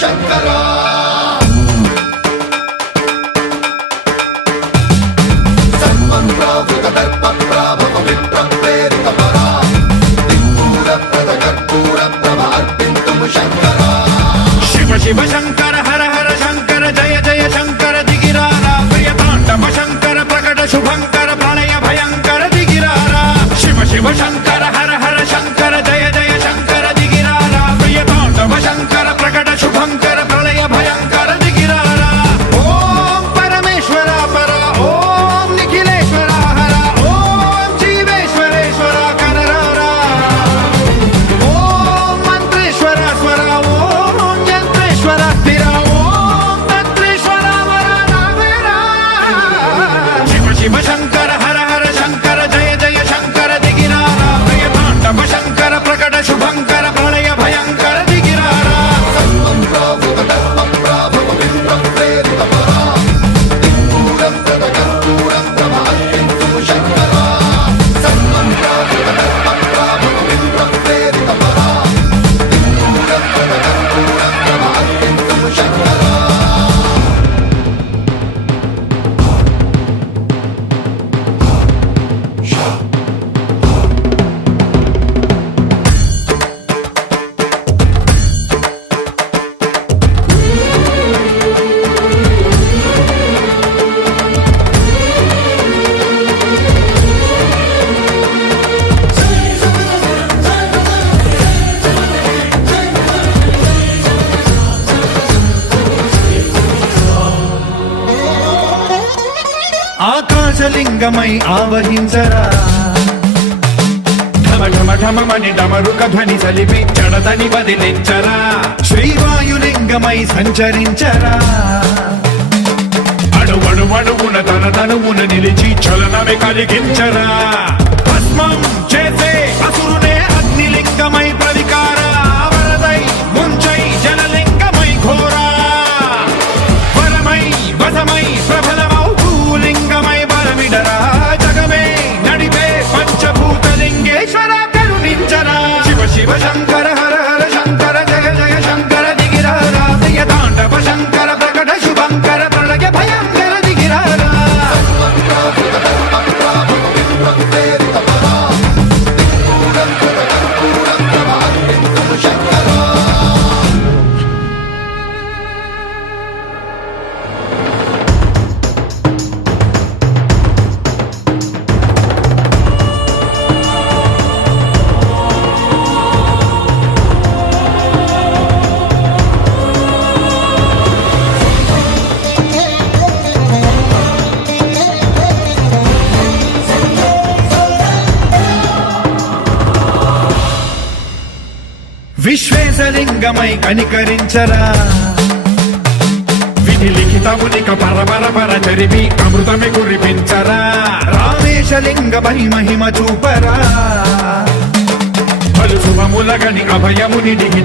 శంకరా సన్మంత్రావృత దర్ప ప్రాభవ విప్ర ప్రేరిత పరా దిక్పూర ప్రద కర్పూర ప్రభ అర్పింతుము శంకరా శివ శివ శంకర హర హర శంకర జయ జయ శంకర దిగిరారా ప్రియ తాండవ శంకర ప్రకట శుభంకర ప్రళయ భయంకర దిగిరారా శివ శివ శంకర హర హర శంకర జయ జయ శంకర దిగిరారా ప్రియ తాండవ శంకర ప్రకట శుభంకర ప్రళయ భయంకర దిగిరారా ఓం పరమేశ్వర పర ఓం నిఖిలేశ్వర హర ఓం జీవేశ్వరేశ్వర కరరారా ఓం మంత్రేశ్వర స్వర ఓం యంత్రేశ్వర స్థిర ఓం తంత్రేశ్వర వర రావేరా శివ శివ శంకర హర హర శంకర జయ జయ శంకర దిగిరారా ప్రియ తాండవ శంకర ప్రకట శుభంకర ప్రళయ భయంకర దిగిరారా సన్మంత్రావృత దర్ప ప్రాభవ విప్ర ప్రేరిత పరా దిక్పూర ప్రద కర్పూర ప్రభ అర్పింతుము శంకరా సన్మంత్రావృత దర్ప ప్రాభవ విప్ర ప్రేరిత పరా దిక్పూర ప్రద కర్పూర ప్రభ అర్పింతుము శంకరా ఆకాశలింగమై ఆవహించరా ఢమ ఢమ ఢమమని డమరుక ధ్వని సలిపి జడదని వదిలించరా శ్రీవాయులింగమై సంచరించరా అణువణువున తన తనువున నిలిచి చలనమే కలిగించరా భస్మం చేసే అసురునే అగ్నిలింగమై ప్రవికార వరదై ముంచై జలలింగమై ఘోరా వరమై వసమై ప్రబలమౌ భూలింగమై బలమిడరా జగమే నడిపే పంచభూతలింగేశ్వర కరుణించరా శివ శివ శంకర హర హర శంకర జయ జయ శంకర దిగిరారా ప్రియ తాండవ శంకర ప్రకట శుభంకర ప్రళయ భయంకర దిగిరారా సన్మంత్రావృత దర్ప ప్రాభవ విప్ర ప్రేరిత పరా దిక్పూర ప్రద కర్పూర ప్రభ అర్పింతుము శంకరా విశ్వేశలింగమై కనికరించరా విధి లిఖితమునిక పరపర చరివి అమృతమి కురిపించరా రామేశలింగమై మహిమ చూపరా పలు శుభములగని అభయముని నిహిత